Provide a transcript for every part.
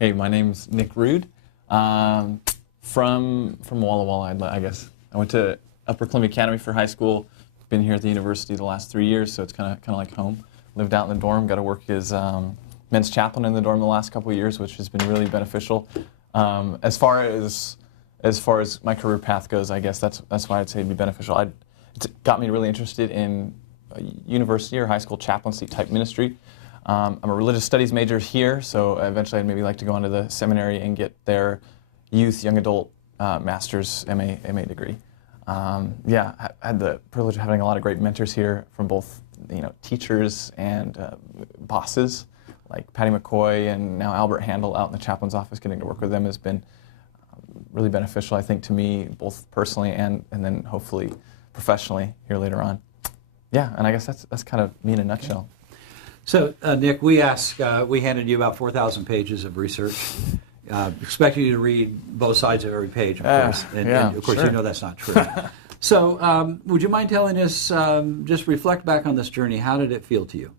Hey, my name's Ruud. From Walla Walla, I guess. I went to Upper Columbia Academy for high school. Been here at the university the last 3 years, so it's kind of like home. Lived out in the dorm. Got to work as men's chaplain in the dorm the last couple of years, which has been really beneficial. As far as my career path goes, I guess that's why I'd say it'd be beneficial. It's got me really interested in university or high school chaplaincy type ministry. I'm a religious studies major here, so eventually I'd maybe like to go into the seminary and get their youth, young adult master's MA degree. Yeah, I had the privilege of having a lot of great mentors here from both teachers and bosses like Patty McCoy and now Albert Handel out in the chaplain's office. Getting to work with them has been really beneficial, I think, to me, both personally and then hopefully professionally here later on. Yeah, and I guess that's kind of me in a nutshell. So, Nick, we handed you about 4,000 pages of research. Expecting you to read both sides of every page, of course. And of course, sure. You know that's not true. So, would you mind telling us, just reflect back on this journey, how did it feel to you?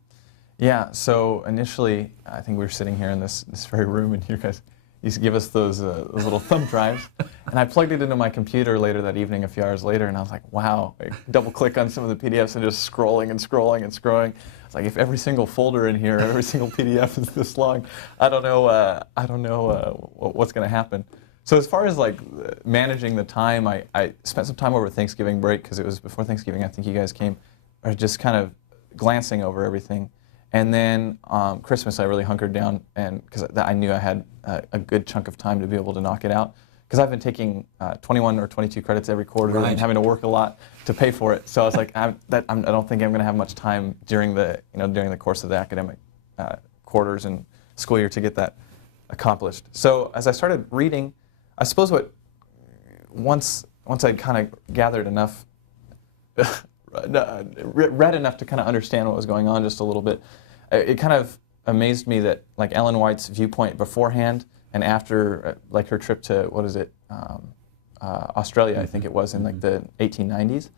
Yeah, so initially, I think we were sitting here in this very room, and you guys used to give us those little thumb drives. And I plugged it into my computer later that evening, a few hours later, and I was like, wow. I double-click on some of the PDFs and just scrolling and scrolling and scrolling. It's like, if every single folder in here, every single PDF is this long, I don't know what's going to happen. So as far as like managing the time, I spent some time over Thanksgiving break, because it was before Thanksgiving, I think you guys came, or just kind of glancing over everything. And then Christmas, I really hunkered down, and because I knew I had a good chunk of time to be able to knock it out. Because I've been taking 21 or 22 credits every quarter, right, and having to work a lot to pay for it. So I was like, I don't think I'm going to have much time during the course of the academic quarters and school year to get that accomplished. So as I started reading, I suppose once I'd kind of gathered enough, read enough to kind of understand what was going on just a little bit, it kind of amazed me that like Ellen White's viewpoint beforehand and after, like her trip to, Australia, I think it was, in like the 1890s,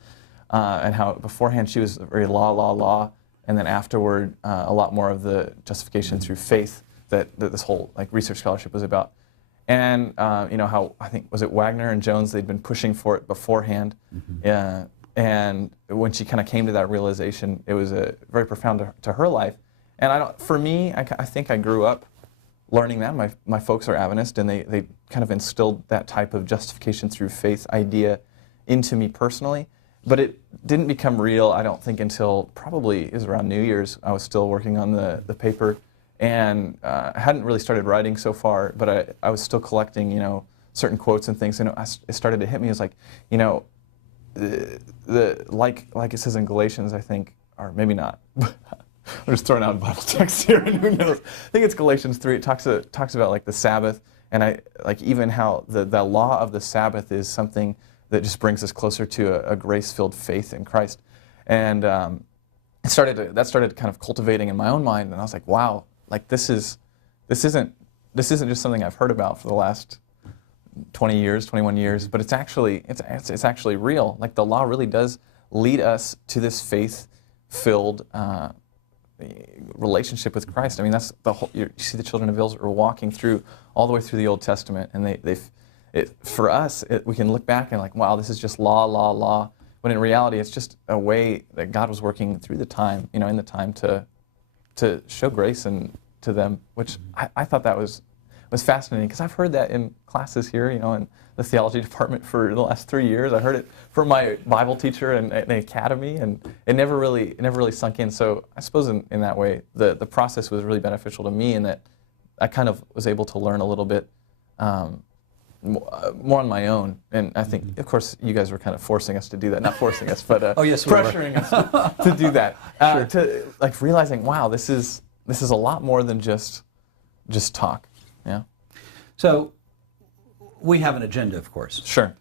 and how beforehand she was very law, and then afterward a lot more of the justification through faith that this whole like research scholarship was about. And how, I think, was it Wagner and Jones, they'd been pushing for it beforehand. And when she kind of came to that realization, it was very profound to her life. And for me, I think I grew up learning that. My folks are Adventist, and they kind of instilled that type of justification through faith idea into me personally. But it didn't become real, I don't think, until probably it was around New Year's. I was still working on the paper, and I hadn't really started writing so far, but I was still collecting, certain quotes and things. And it started to hit me as like, like it says in Galatians, I think, or maybe not. I'm just throwing out Bible text here, and who knows? I think it's Galatians 3. It talks about like the Sabbath, and I like even how the law of the Sabbath is something that just brings us closer to a grace-filled faith in Christ. And that started kind of cultivating in my own mind, and I was like, wow, like this isn't just something I've heard about for the last 20 years, 21 years, but it's actually real. Like the law really does lead us to this faith-filled relationship with Christ. I mean, that's the whole. You see the children of Israel are walking through all the way through the Old Testament, and for us, we can look back and like, wow, this is just law. When in reality, it's just a way that God was working through the time, in the time to show grace and to them, which I thought that was fascinating, because I've heard that in classes here, in the theology department for the last 3 years. I heard it from my Bible teacher in the academy, and it never really sunk in. So I suppose in that way, the process was really beneficial to me, in that I kind of was able to learn a little bit more on my own. And I think, of course, you guys were kind of forcing us to do that. Not forcing us, but pressuring us to do that. Sure. To like realizing, wow, this is a lot more than just talk. Yeah. So we have an agenda, of course. Sure.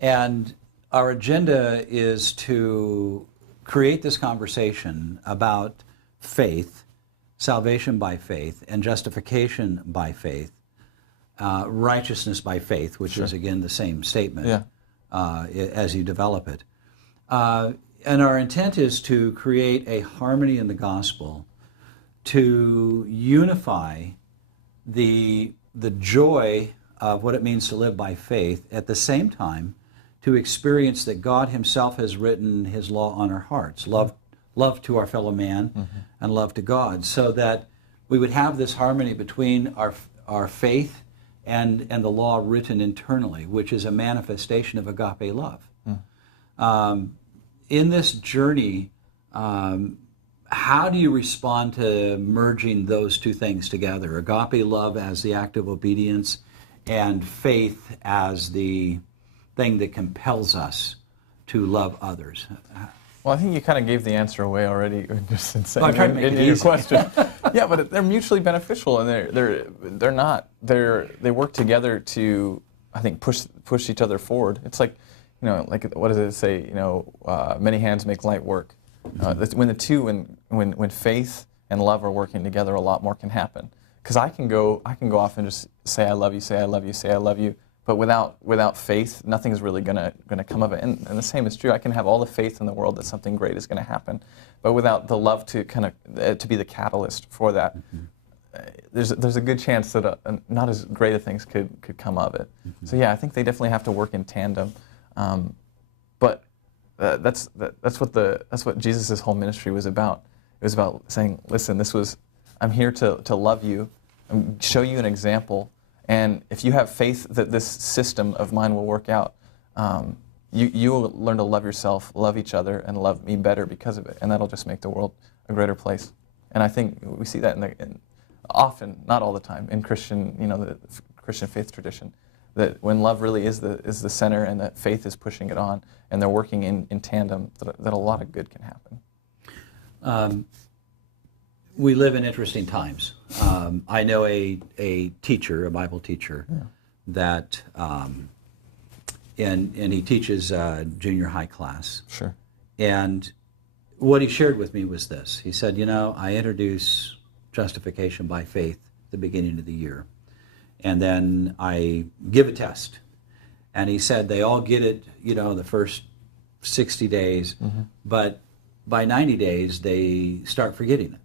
And our agenda is to create this conversation about faith, salvation by faith, and justification by faith, righteousness by faith, which is, again, the same statement as you develop it. And our intent is to create a harmony in the gospel, to unify the the joy of what it means to live by faith, at the same time to experience that God himself has written his law on our hearts, love to our fellow man and love to God, so that we would have this harmony between our faith and the law written internally, which is a manifestation of agape love. In this journey, how do you respond to merging those two things together? Agape love as the act of obedience and faith as the thing that compels us to love others. Well, I think you kind of gave the answer away already, just in saying Well, I tried to make it your easy. question. Yeah, but they're mutually beneficial, and they work together to, I think, push each other forward. It's like, like what does it say? Many hands make light work. When the two, when faith and love are working together, a lot more can happen. Because I can go off and just say I love you, say I love you, say I love you, but without faith, nothing's really gonna come of it. And the same is true. I can have all the faith in the world that something great is going to happen, but without the love to to be the catalyst for that, there's a good chance that not as great of things could come of it. So yeah, I think they definitely have to work in tandem. But that's what Jesus' whole ministry was about. It was about saying, listen, I'm here to love you and show you an example. And if you have faith that this system of mine will work out, you will learn to love yourself, love each other, and love me better because of it. And that'll just make the world a greater place. And I think we see that often, not all the time, in Christian, the Christian faith tradition, that when love really is the center and that faith is pushing it on, and they're working in tandem, that a lot of good can happen. We live in interesting times. I know a teacher, a Bible teacher, that, and he teaches junior high class. Sure. And what he shared with me was this. He said, I introduce justification by faith at the beginning of the year. And then I give a test. And he said they all get it, the first 60 days, but by 90 days they start forgetting it.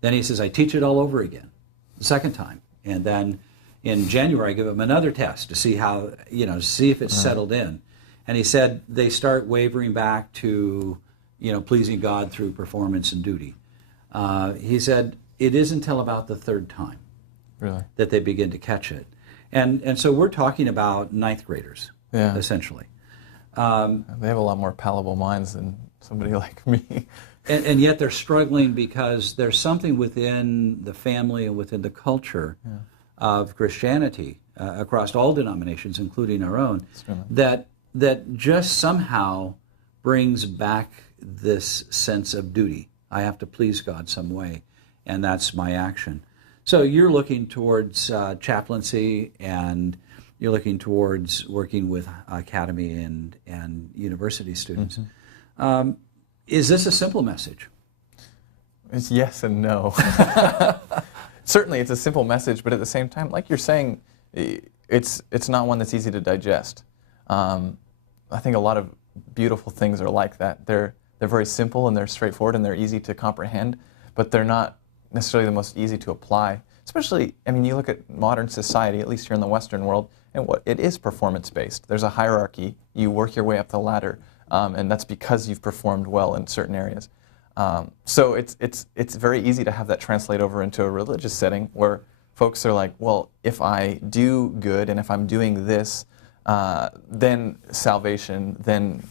Then he says, I teach it all over again, the second time. And then in January, I give them another test to see how, see if it's settled in. And he said they start wavering back to, pleasing God through performance and duty. He said it isn't until about the third time that they begin to catch it. And so we're talking about ninth graders, essentially. They have a lot more palatable minds than somebody like me. And yet they're struggling because there's something within the family and within the culture of Christianity across all denominations, including our own, that just somehow brings back this sense of duty. I have to please God some way, and that's my action. So you're looking towards chaplaincy, and you're looking towards working with academy and university students. Is this a simple message? It's yes and no. Certainly it's a simple message, but at the same time, like you're saying, it's not one that's easy to digest. I think a lot of beautiful things are like that. They're very simple and they're straightforward and they're easy to comprehend, but they're not necessarily the most easy to apply. Especially, you look at modern society, at least here in the Western world, and it is performance-based. There's a hierarchy. You work your way up the ladder. And that's because you've performed well in certain areas. So it's very easy to have that translate over into a religious setting where folks are like, well, if I do good and if I'm doing this, then salvation, then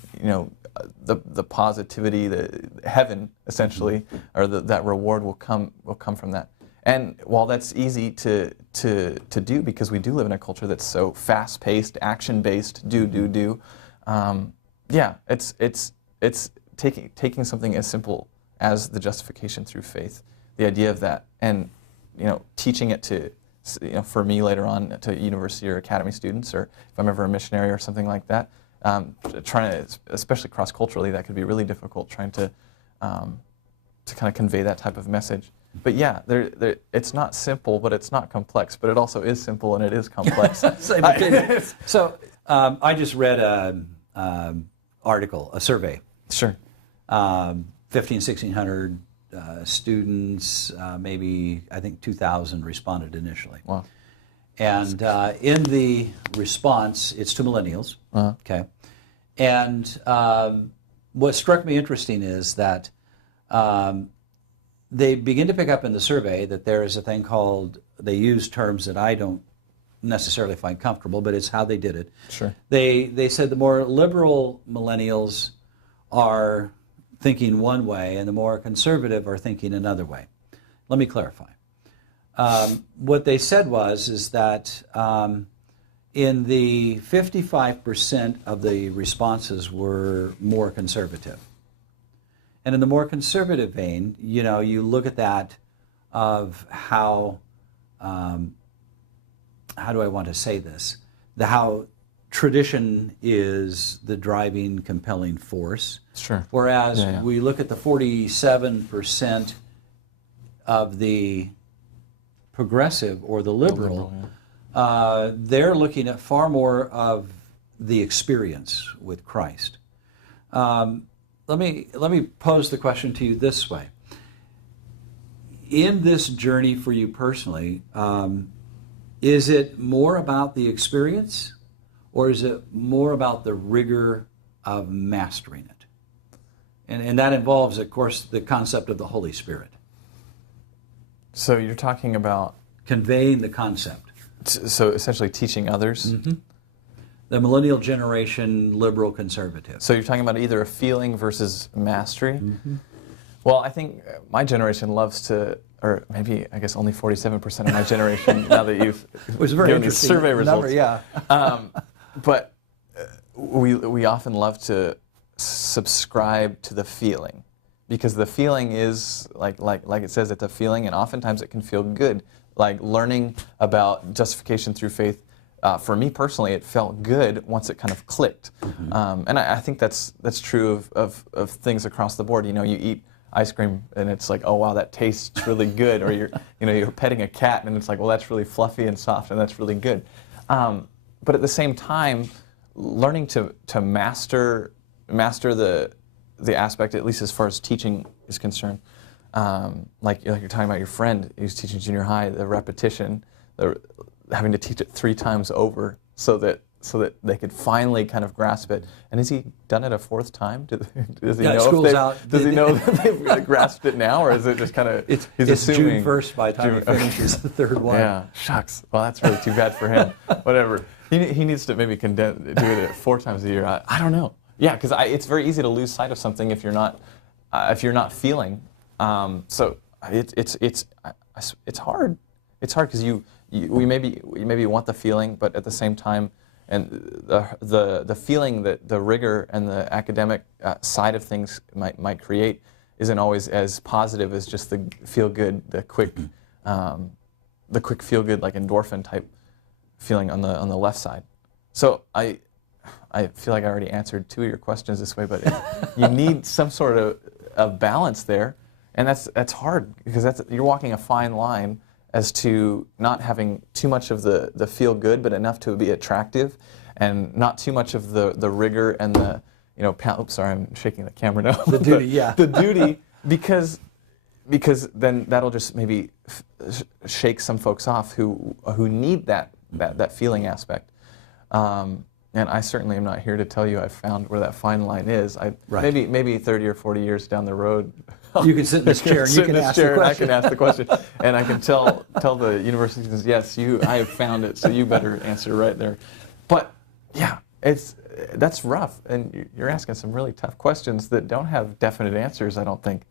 the positivity, the heaven essentially, or that reward will come from that. And while that's easy to do because we do live in a culture that's so fast-paced, action-based, do. Yeah, it's taking something as simple as the justification through faith, the idea of that, and teaching it to, for me later on to university or academy students, or if I'm ever a missionary or something like that, trying to, especially cross-culturally, that could be really difficult trying to kind of convey that type of message. But yeah, it's not simple, but it's not complex. But it also is simple and it is complex. So I just read article, a survey. Sure. 1,600 students, maybe I think 2,000 responded initially. Wow. And in the response, it's to millennials. Okay. And what struck me interesting is that they begin to pick up in the survey that there is a thing called, they use terms that I don't necessarily find comfortable, but it's how they did it. Sure. They said the more liberal millennials are thinking one way and the more conservative are thinking another way. Let me clarify. What they said is that in the 55% of the responses were more conservative. And in the more conservative vein, you know, you look at that of how do I want to say this? How tradition is the driving, compelling force. Sure. Whereas we look at the 47% of the progressive or the liberal, they're looking at far more of the experience with Christ. Let me pose the question to you this way. In this journey for you personally, is it more about the experience, or is it more about the rigor of mastering it? And that involves, of course, the concept of the Holy Spirit. So you're talking about conveying the concept. So essentially teaching others? Mm-hmm. The millennial generation, liberal conservative. So you're talking about either a feeling versus mastery? Mm-hmm. Well, I think my generation loves to, or maybe I guess only 47% of my generation, now that you've given these survey results. Number, yeah. But we often love to subscribe to the feeling, because the feeling is, like it says, it's a feeling, and oftentimes it can feel good. Like learning about justification through faith, for me personally, it felt good once it kind of clicked. Mm-hmm. And I think that's true of things across the board. You know, you eat ice cream and it's like, oh wow, that tastes really good. Or you're petting a cat and it's like, well, that's really fluffy and soft and that's really good. But at the same time, learning to master the aspect, at least as far as teaching is concerned. Like you're talking about your friend who's teaching junior high, the repetition, having to teach it 3 times over so that they could finally kind of grasp it. And has he done it a 4th time? Does he know that they've grasped it now, or is it just kind of he's assuming? June 1st by the time he finishes the 3rd one. Yeah, shucks. Well, that's really too bad for him. Whatever. He needs to maybe do it 4 times a year. I don't know. Yeah, because it's very easy to lose sight of something if you're not feeling. So it's hard. It's hard because we maybe want the feeling, but at the same time, and the feeling that the rigor and the academic side of things might create isn't always as positive as just the feel good, the quick feel good, like endorphin type feeling on the left side. So I feel like I already answered 2 of your questions this way, but you need some sort of balance there, and that's hard because you're walking a fine line as to not having too much of the feel good, but enough to be attractive, and not too much of the rigor and the oops, sorry, I'm shaking the camera now. The duty, yeah. The duty, because then that'll just maybe shake some folks off who need that feeling aspect. And I certainly am not here to tell you I've found where that fine line is. Right. Maybe 30 or 40 years down the road, you can sit in this chair and you can ask the question. I can ask the question, and I can tell the university, yes, I have found it, so you better answer right there. But yeah, that's rough, and you're asking some really tough questions that don't have definite answers, I don't think.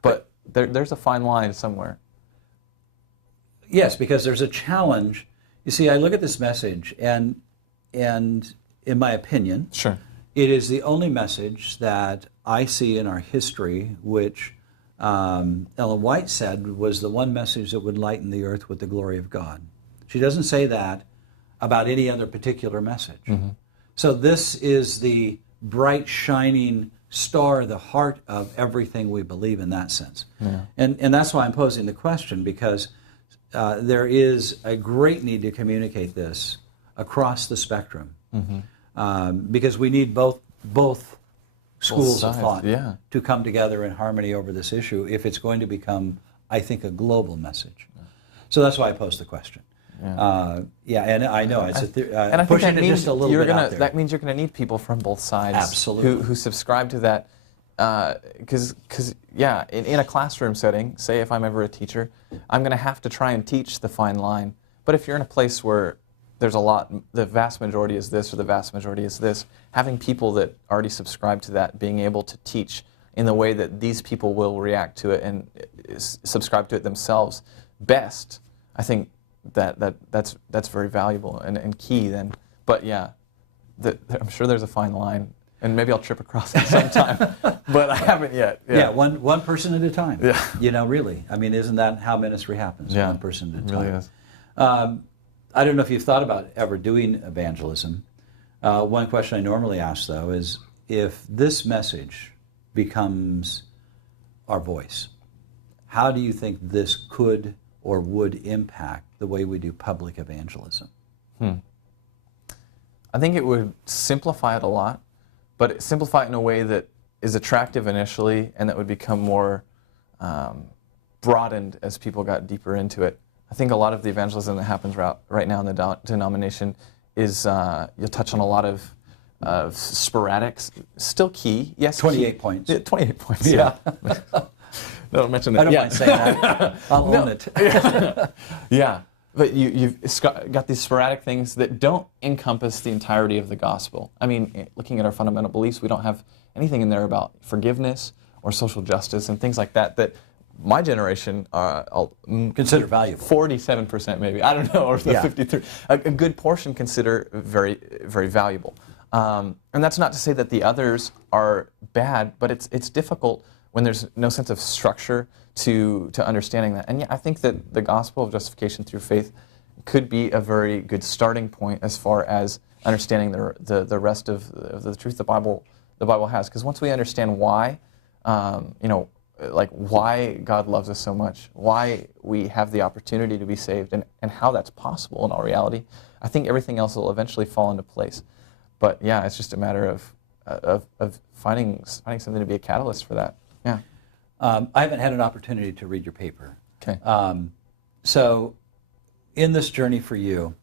But there's a fine line somewhere. Yes, because there's a challenge. You see, I look at this message, and in my opinion, sure, it is the only message that I see in our history which Ellen White said was the one message that would lighten the earth with the glory of God. She doesn't say that about any other particular message. Mm-hmm. So this is the bright, shining star, the heart of everything we believe in that sense. Yeah. And that's why I'm posing the question, because there is a great need to communicate this across the spectrum. Mm-hmm. Because we need both schools of thought to come together in harmony over this issue if it's going to become, I think, a global message. Yeah. So that's why I posed the question. Yeah, and I know it's and I think pushing that it means just a little bit out there. that means you're going to need people from both sides Absolutely. who subscribe to that. Because yeah, in a classroom setting, say if I'm ever a teacher, I'm going to have to try and teach the fine line. But if you're in a place where there's the vast majority is this or the vast majority is this, having people that already subscribe to that, being able to teach in the way that these people will react to it and subscribe to it themselves best, I think that's very valuable and key then. But yeah, I'm sure there's a fine line, and maybe I'll trip across it sometime, but I haven't yet. Yeah, one person at a time. Yeah. Really. I mean, isn't that how ministry happens? Yeah, one person at a time. It really is. I don't know if you've thought about ever doing evangelism. One question I normally ask, though, is if this message becomes our voice, how do you think this could or would impact the way we do public evangelism? I think it would simplify it a lot, but simplify it in a way that is attractive initially and that would become more broadened as people got deeper into it. I think a lot of the evangelism that happens right now in the denomination is you'll touch on a lot of sporadics, still key. Yes, 28 points. Yeah, 28 points, yeah. No, don't mention that. I don't mind saying that. I'll own it. Yeah, but you've got these sporadic things that don't encompass the entirety of the gospel. I mean, looking at our fundamental beliefs, we don't have anything in there about forgiveness or social justice and things like that my generation I'll consider valuable. 47% maybe, I don't know, or 53. A good portion consider very, very valuable. And that's not to say that the others are bad, but it's difficult when there's no sense of structure to understanding that. And yeah, I think that the gospel of justification through faith could be a very good starting point as far as understanding the rest of the truth the Bible has. Because once we understand why, like why God loves us so much, why we have the opportunity to be saved, and how that's possible in all reality, I think everything else will eventually fall into place. But yeah, it's just a matter of finding something to be a catalyst for that. Yeah. I haven't had an opportunity to read your paper. Okay. So, in this journey for you,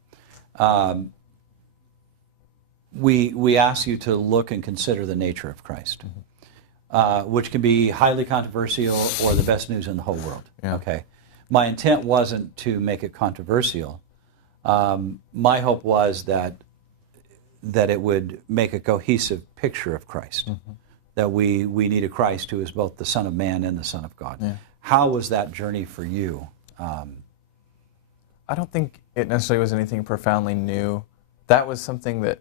we ask you to look and consider the nature of Christ, which can be highly controversial or the best news in the whole world. Yeah. Okay. My intent wasn't to make it controversial. My hope was that it would make a cohesive picture of Christ. That we need a Christ who is both the Son of Man and the Son of God. Yeah. How was that journey for you? I don't think it necessarily was anything profoundly new. That was something that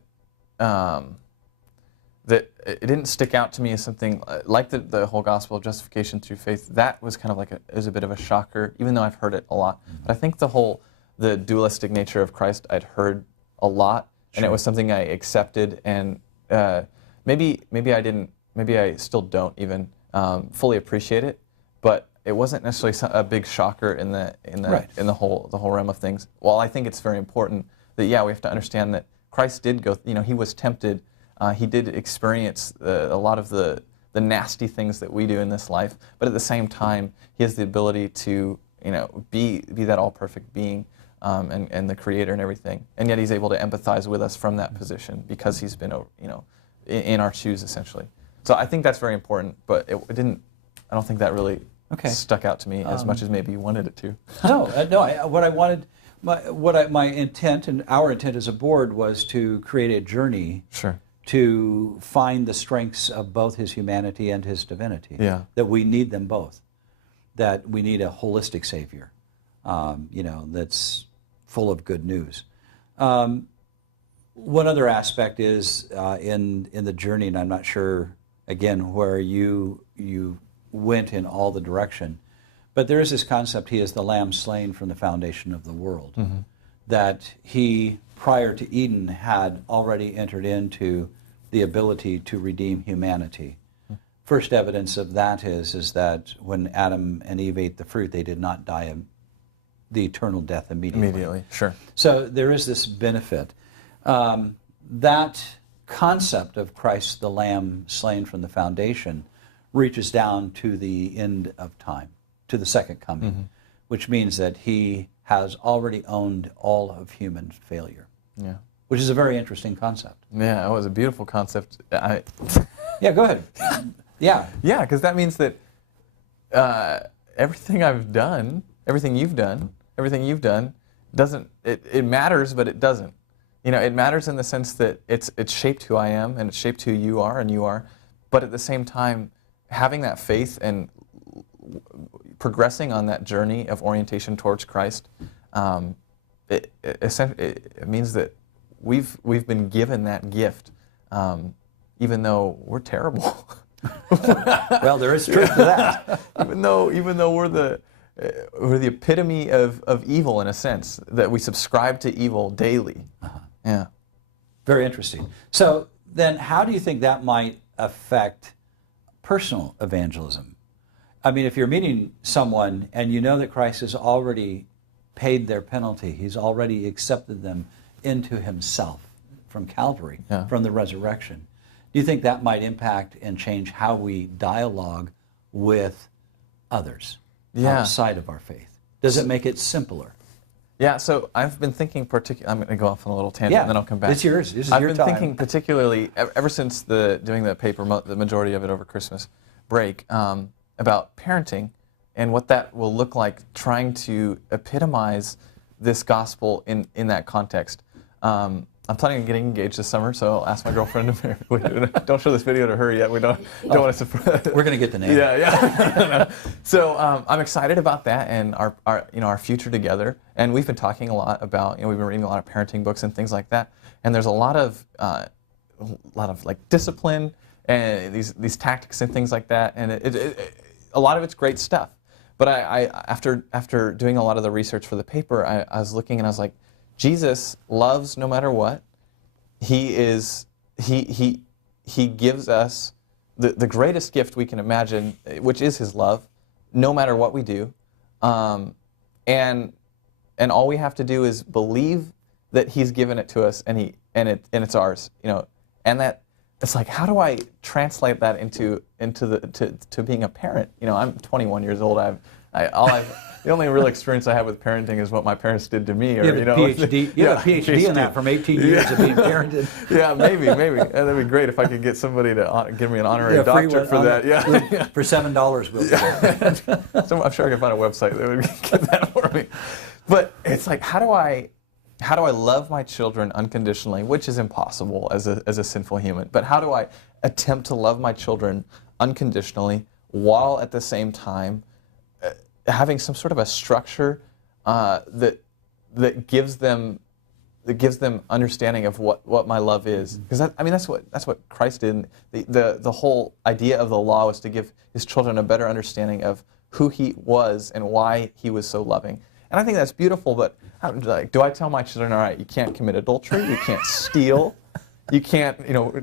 that it didn't stick out to me as something like the whole gospel of justification through faith. That was kind of like it was a bit of a shocker, even though I've heard it a lot. But I think the dualistic nature of Christ I'd heard a lot, and it was something I accepted, and maybe I didn't. Maybe I still don't even fully appreciate it, but it wasn't necessarily a big shocker in the whole realm of things. While I think it's very important that we have to understand that Christ did go. He was tempted. He did experience a lot of the nasty things that we do in this life, but at the same time, he has the ability to be that all perfect being and the Creator and everything, and yet he's able to empathize with us from that position because he's been in our shoes essentially. So I think that's very important, but it didn't. I don't think that really stuck out to me as much as maybe you wanted it to. My intent and our intent as a board was to create a journey to find the strengths of both his humanity and his divinity. Yeah. That we need them both. That we need a holistic Savior, that's full of good news. One other aspect is in the journey, and I'm not sure again where you went in all the direction, but there is this concept: he is the Lamb slain from the foundation of the world. That he, prior to Eden, had already entered into the ability to redeem humanity. First evidence of that is that when Adam and Eve ate the fruit, they did not die the eternal death immediately. Sure. So there is this benefit. That concept of Christ the Lamb slain from the foundation reaches down to the end of time, to the second coming, which means that he has already owned all of human failure. Yeah. Which is a very interesting concept. Yeah, it was a beautiful concept. Yeah, go ahead. Yeah. Yeah, because that means that everything I've done, everything you've done, doesn't, it matters, but it doesn't. You know, it matters in the sense that it's shaped who I am and it's shaped who you are and you are, but at the same time, having that faith and progressing on that journey of orientation towards Christ, it means that we've been given that gift, even though we're terrible. Well, there is truth to that. even though we're the epitome of evil in a sense, that we subscribe to evil daily. Yeah. Very interesting. So then how do you think that might affect personal evangelism? I mean, if you're meeting someone and you know that Christ has already paid their penalty, he's already accepted them into himself from Calvary, from the resurrection, do you think that might impact and change how we dialogue with others outside of our faith? Does it make it simpler? Yeah, so I've been thinking I'm going to go off on a little tangent and then I'll come back. It's yours. This is I've your been time. thinking particularly, ever since doing the paper, the majority of it over Christmas break, about parenting and what that will look like, trying to epitomize this gospel in that context. I'm planning on getting engaged this summer, so I'll ask my girlfriend to marry. Don't show this video to her yet. We don't want to surprise. We're going to get the name. Yeah. So I'm excited about that and our future together. And we've been talking a lot about, we've been reading a lot of parenting books and things like that. And there's a lot of like discipline and these tactics and things like that. And a lot of it's great stuff. But after doing a lot of the research for the paper, I was looking and I was like, Jesus loves no matter what. He gives us the greatest gift we can imagine, which is his love, no matter what we do. And all we have to do is believe that he's given it to us and it's ours, And that it's like, how do I translate that into being a parent? I'm 21 years old. The only real experience I have with parenting is what my parents did to me. You have a PhD. You have a PhD in that from 18 years of being parented. Yeah, maybe. That'd be great if I could get somebody to give me an honorary doctorate for that. Yeah. For $7, we'll do it. So I'm sure I can find a website that would get that for me. But it's like, how do I love my children unconditionally, which is impossible as a sinful human. But how do I attempt to love my children unconditionally while at the same time having some sort of a structure that gives them understanding of what my love is, because that's what Christ did. The whole idea of the law was to give his children a better understanding of who he was and why he was so loving. And I think that's beautiful. But do I tell my children, all right, you can't commit adultery, you can't steal, you can't,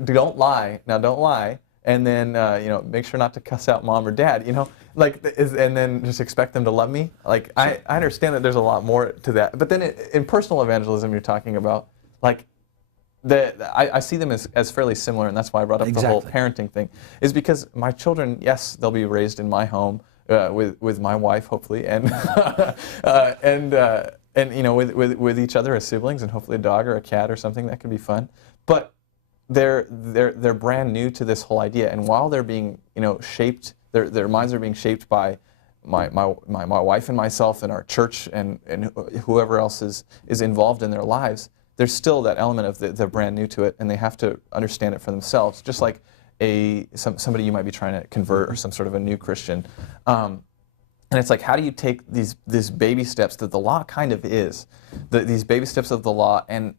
don't lie. Now don't lie. And then, make sure not to cuss out mom or dad, and then just expect them to love me. Like, I understand that there's a lot more to that. But then in personal evangelism you're talking about, like, I see them as fairly similar, and that's why I brought up the whole parenting thing, is because my children, yes, they'll be raised in my home with my wife, hopefully, and with each other as siblings, and hopefully a dog or a cat or something. That could be fun. But they're brand new to this whole idea, and while they're being shaped, their minds are being shaped by my wife and myself and our church and whoever else is involved in their lives. There's still that element of they're brand new to it, and they have to understand it for themselves, just like somebody you might be trying to convert, or some sort of a new Christian. And it's like, how do you take these baby steps that the law kind of is, these baby steps of the law, and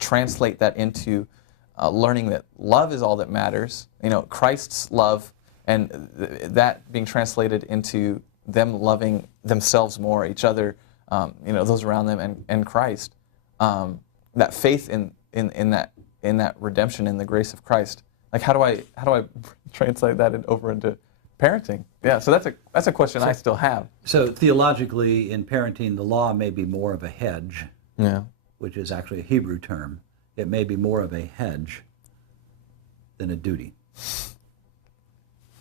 translate that into learning that love is all that matters, Christ's love, and that being translated into them loving themselves more, each other, those around them, and Christ. That faith in that redemption in the grace of Christ. Like, how do I translate that over into parenting? Yeah, so that's a question I still have. So theologically, in parenting, the law may be more of a hedge. Yeah. Which is actually a Hebrew term. It may be more of a hedge than a duty.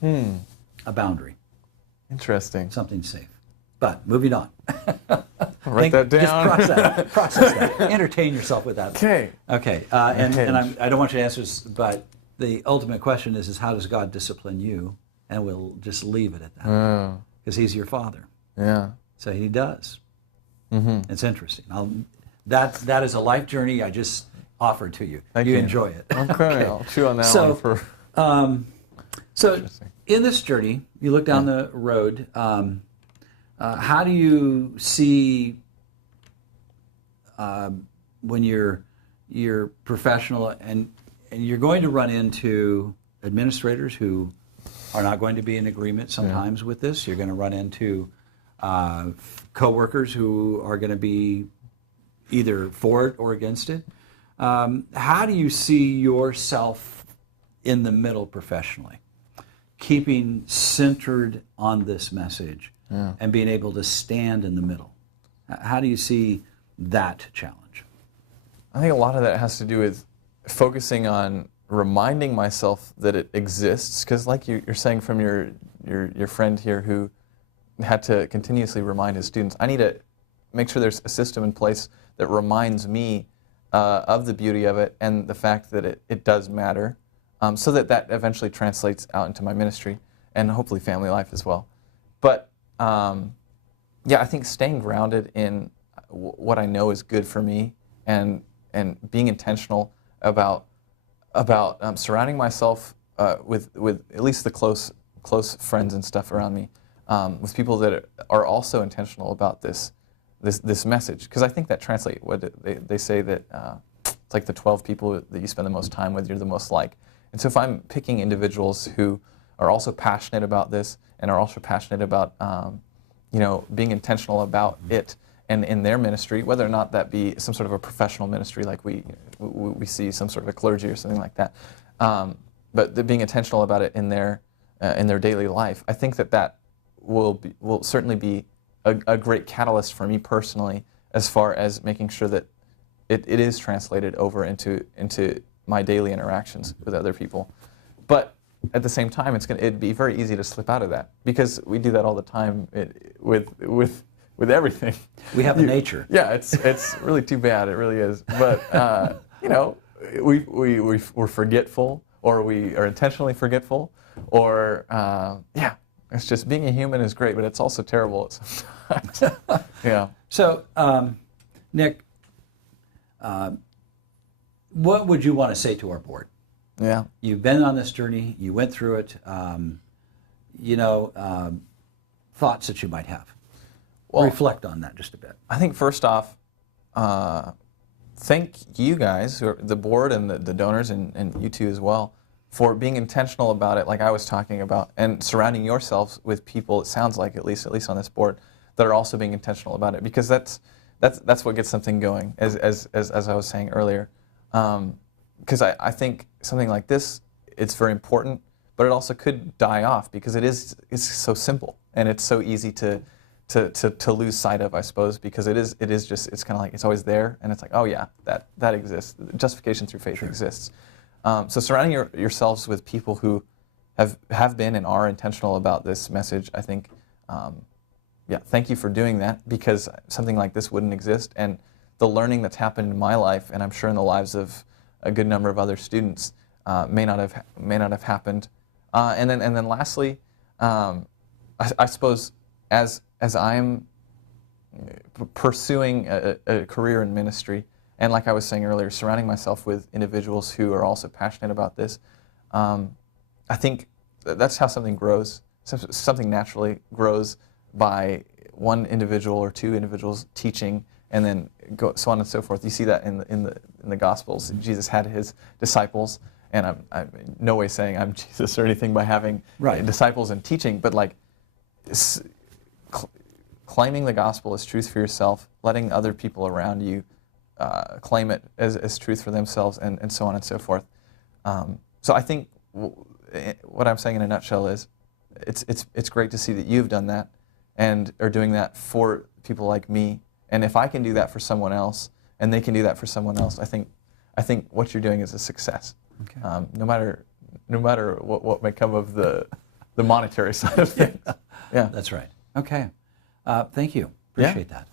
A boundary. Interesting. Something safe. But moving on. Write that down. Just process that. Entertain yourself with that. Okay. Okay. And I don't want you to answer this, but the ultimate question is how does God discipline you? And we'll just leave it at that. Because He's your Father. Yeah. So He does. Mm-hmm. It's interesting. That is a life journey I just offered to you. Thank you. Enjoy it. Okay. I'll chew on that one for... So in this journey, you look down the road. How do you see when you're professional and you're going to run into administrators who are not going to be in agreement sometimes with this? You're going to run into coworkers who are going to be either for it or against it. How do you see yourself in the middle professionally, keeping centered on this message and being able to stand in the middle? How do you see that challenge? I think a lot of that has to do with focusing on reminding myself that it exists, because like you're saying from your friend here who had to continuously remind his students, I need to make sure there's a system in place that reminds me of the beauty of it and the fact that it does matter, so that eventually translates out into my ministry and hopefully family life as well. But I think staying grounded in what I know is good for me and being intentional about surrounding myself with at least the close friends and stuff around me, with people that are also intentional about this message, because I think that translates. What they say that it's like the 12 people that you spend the most time with, you're the most like. And so if I'm picking individuals who are also passionate about this and are also passionate about being intentional about it and in their ministry, whether or not that be some sort of a professional ministry like we see some sort of a clergy or something like that, but being intentional about it in their daily life, I think that will certainly be a great catalyst for me personally, as far as making sure that it is translated over into my daily interactions with other people. But at the same time, it'd be very easy to slip out of that, because we do that all the time with everything. We have a nature. Yeah, it's really too bad. It really is. But we're forgetful, or we are intentionally forgetful, or it's just being a human is great, but it's also terrible at sometimes. Yeah. So, Nick, what would you want to say to our board? Yeah. You've been on this journey. You went through it. Thoughts that you might have. Well, reflect on that just a bit. I think first off, thank you guys, who are the board and the donors, and you two as well, for being intentional about it, like I was talking about, and surrounding yourselves with people, it sounds like, at least on this board, that are also being intentional about it, because that's what gets something going, as I was saying earlier. Because I think something like this, it's very important, but it also could die off, because it's so simple and it's so easy to lose sight of, I suppose, because it's kind of like it's always there, and it's like, oh yeah, that exists. Justification through faith exists. So surrounding yourselves with people who have been and are intentional about this message, I think, thank you for doing that, because something like this wouldn't exist, and the learning that's happened in my life, and I'm sure in the lives of a good number of other students, may not have happened. And then lastly, I suppose as I'm pursuing a career in ministry, and like I was saying earlier, surrounding myself with individuals who are also passionate about this, I think that's how something grows. Something naturally grows by one individual or two individuals teaching, and then so on and so forth. You see that in the Gospels. Jesus had his disciples, and I'm in no way saying I'm Jesus or anything by having disciples and teaching, but like claiming the gospel as truth for yourself, letting other people around you claim it as truth for themselves, and so on and so forth. So I think what I'm saying in a nutshell is it's great to see that you've done that and are doing that for people like me. And if I can do that for someone else, and they can do that for someone else, I think what you're doing is a success. Okay. No matter what may come of the monetary side of things. Yeah, that's right. Okay. Thank you. Appreciate that.